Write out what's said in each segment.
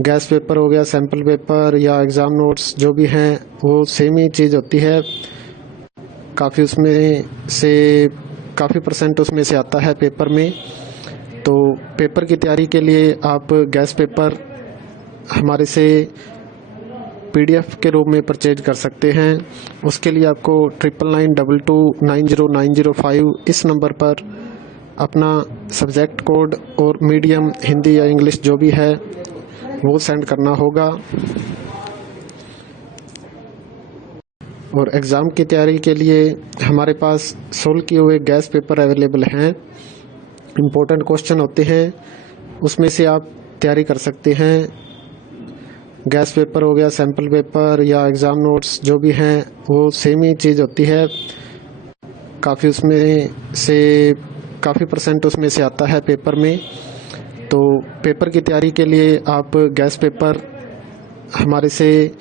Gas paper हो गया, sample paper या एग्ज़ाम नोट्स जो भी हैं वो सेम ही चीज़ होती है। काफ़ी उसमें से काफ़ी परसेंट उसमें से आता है पेपर में। तो पेपर की तैयारी के लिए आप गैस पेपर हमारे से PDF के रूप में परचेज कर सकते हैं। उसके लिए आपको 9992290905 इस नंबर पर अपना सब्जेक्ट कोड और मीडियम हिंदी या इंग्लिश जो भी है वो सेंड करना होगा। और एग्ज़ाम की तैयारी के लिए हमारे पास सोल्व किए हुए गैस पेपर अवेलेबल हैं। इम्पोर्टेंट क्वेश्चन होते हैं, उसमें से आप तैयारी कर सकते हैं। गैस पेपर हो गया, सैम्पल पेपर या एग्ज़ाम नोट्स जो भी हैं वो सेम ही चीज़ होती है। काफ़ी उसमें से काफ़ी परसेंट उसमें से आता है पेपर में। तो पेपर की तैयारी के लिए आप गैस पेपर हमारे से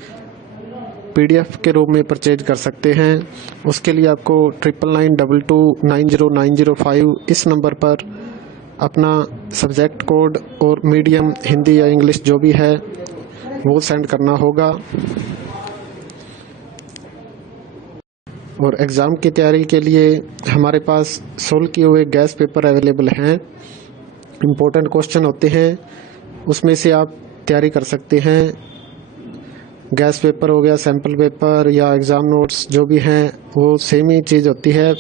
PDF के रूप में परचेज कर सकते हैं। उसके लिए आपको 9992290905 इस नंबर पर अपना सब्जेक्ट कोड और मीडियम हिंदी या इंग्लिश जो भी है वो सेंड करना होगा। और एग्ज़ाम की तैयारी के लिए हमारे पास सोल्व किए हुए गैस पेपर अवेलेबल हैं। इम्पोर्टेंट क्वेश्चन होते हैं, उसमें से आप तैयारी कर सकते हैं। गैस पेपर हो गया, सैम्पल पेपर या एग्ज़ाम नोट्स जो भी हैं वो सेम ही चीज़ होती है।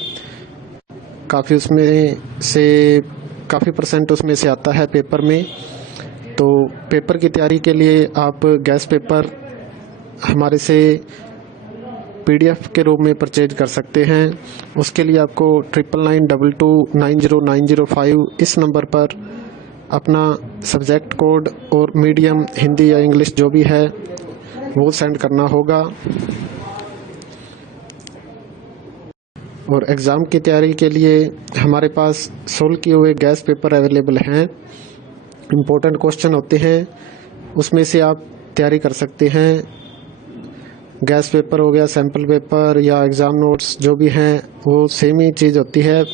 काफ़ी उसमें से काफ़ी परसेंट उसमें से आता है पेपर में। तो पेपर की तैयारी के लिए आप गैस पेपर हमारे से PDF के रूप में परचेज कर सकते हैं। उसके लिए आपको 9992290905 इस नंबर पर अपना सब्जेक्ट कोड और मीडियम हिंदी या इंग्लिश जो भी है वो सेंड करना होगा। और एग्ज़ाम की तैयारी के लिए हमारे पास सोल्व किए हुए गैस पेपर अवेलेबल हैं। इम्पोर्टेंट क्वेश्चन होते हैं, उसमें से आप तैयारी कर सकते हैं। गैस पेपर हो गया, सैम्पल पेपर या एग्ज़ाम नोट्स जो भी हैं वो सेम ही चीज़ होती है।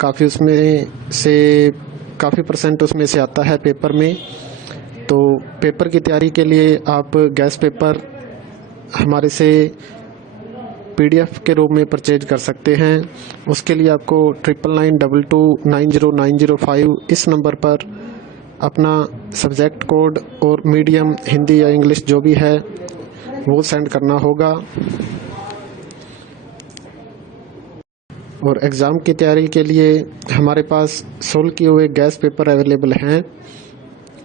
काफ़ी उसमें से काफ़ी परसेंट उसमें से आता है पेपर में। तो पेपर की तैयारी के लिए आप गैस पेपर हमारे से PDF के रूप में परचेज कर सकते हैं। उसके लिए आपको 9992290905 इस नंबर पर अपना सब्जेक्ट कोड और मीडियम हिंदी या इंग्लिश जो भी है वो सेंड करना होगा। और एग्ज़ाम की तैयारी के लिए हमारे पास सोल्व किए हुए गैस पेपर अवेलेबल हैं।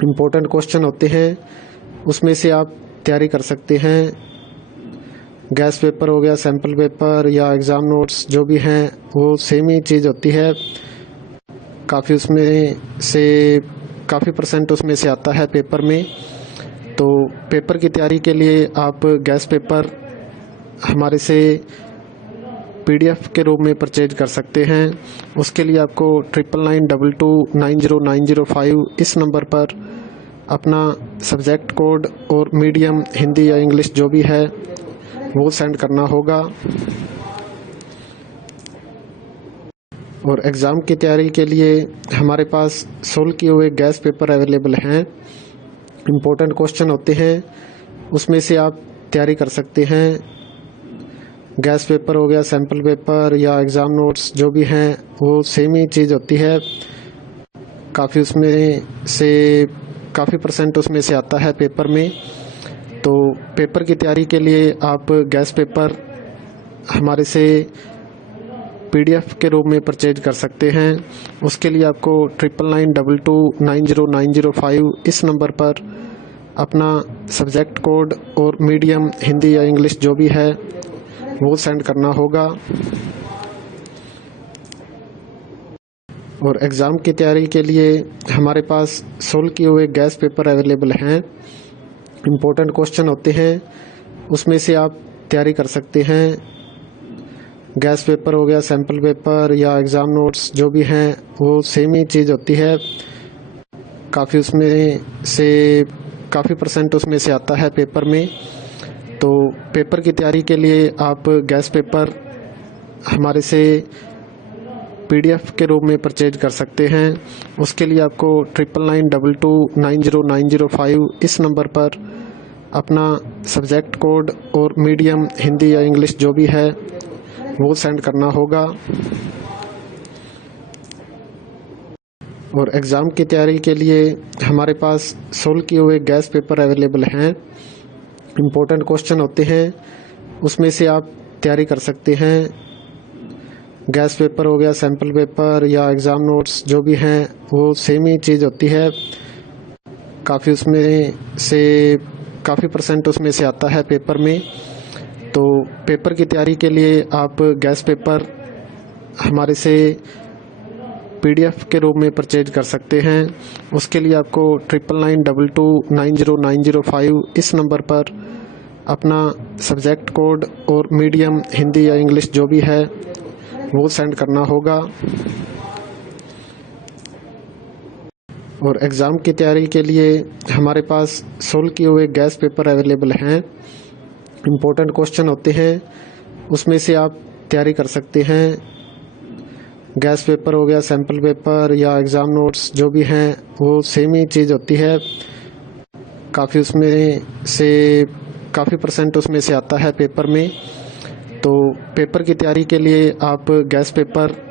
इम्पोर्टेंट क्वेश्चन होते हैं, उसमें से आप तैयारी कर सकते हैं। गैस पेपर हो गया, सैम्पल पेपर या एग्ज़ाम नोट्स जो भी हैं वो सेम ही चीज़ होती है। काफ़ी उसमें से काफ़ी परसेंट उसमें से आता है पेपर में। तो पेपर की तैयारी के लिए आप गैस पेपर हमारे से PDF के रूप में परचेज कर सकते हैं। उसके लिए आपको 9992290905 इस नंबर पर अपना सब्जेक्ट कोड और मीडियम हिंदी या इंग्लिश जो भी है वो सेंड करना होगा। और एग्ज़ाम की तैयारी के लिए हमारे पास सोल्व किए हुए गैस पेपर अवेलेबल हैं। इम्पोर्टेंट क्वेश्चन होते हैं, उसमें से आप तैयारी कर सकते हैं। गैस पेपर हो गया, सैम्पल पेपर या एग्ज़ाम नोट्स जो भी हैं वो सेम ही चीज़ होती है। काफ़ी उसमें से काफ़ी परसेंट उसमें से आता है पेपर में। तो पेपर की तैयारी के लिए आप गैस पेपर हमारे से PDF के रूप में परचेज कर सकते हैं। उसके लिए आपको 9992290905 इस नंबर पर अपना सब्जेक्ट कोड और मीडियम हिंदी या इंग्लिश जो भी है वो सेंड करना होगा। और एग्ज़ाम की तैयारी के लिए हमारे पास सोल्व किए हुए गैस पेपर अवेलेबल हैं। इम्पोर्टेंट क्वेश्चन होते हैं, उसमें से आप तैयारी कर सकते हैं। गैस पेपर हो गया, सैम्पल पेपर या एग्ज़ाम नोट्स जो भी हैं वो सेम ही चीज़ होती है। काफ़ी उसमें से काफ़ी परसेंट उसमें से आता है पेपर में। तो पेपर की तैयारी के लिए आप गैस पेपर हमारे से PDF के रूप में परचेज कर सकते हैं। उसके लिए आपको 9992290905 इस नंबर पर अपना सब्जेक्ट कोड और मीडियम हिंदी या इंग्लिश जो भी है वो सेंड करना होगा। और एग्ज़ाम की तैयारी के लिए हमारे पास सोल्व किए हुए गैस पेपर अवेलेबल हैं। इम्पोर्टेंट क्वेश्चन होते हैं, उसमें से आप तैयारी कर सकते हैं। गैस पेपर हो गया, सैम्पल पेपर या एग्ज़ाम नोट्स जो भी हैं वो सेम ही चीज़ होती है। काफ़ी उसमें से काफ़ी % उसमें से आता है पेपर में। तो पेपर की तैयारी के लिए आप गैस पेपर हमारे से PDF के रूप में परचेज कर सकते हैं। उसके लिए आपको 9992290905 इस नंबर पर अपना सब्जेक्ट कोड और मीडियम हिंदी या इंग्लिश जो भी है वो सेंड करना होगा। और एग्ज़ाम की तैयारी के लिए हमारे पास सोल्व किए हुए गैस पेपर अवेलेबल हैं। इम्पोर्टेंट क्वेश्चन होते हैं, उसमें से आप तैयारी कर सकते हैं। गैस पेपर हो गया, सैम्पल पेपर या एग्ज़ाम नोट्स जो भी हैं वो सेम ही चीज़ होती है। काफ़ी उसमें से काफ़ी % उसमें से आता है पेपर में। तो पेपर की तैयारी के लिए आप गैस पेपर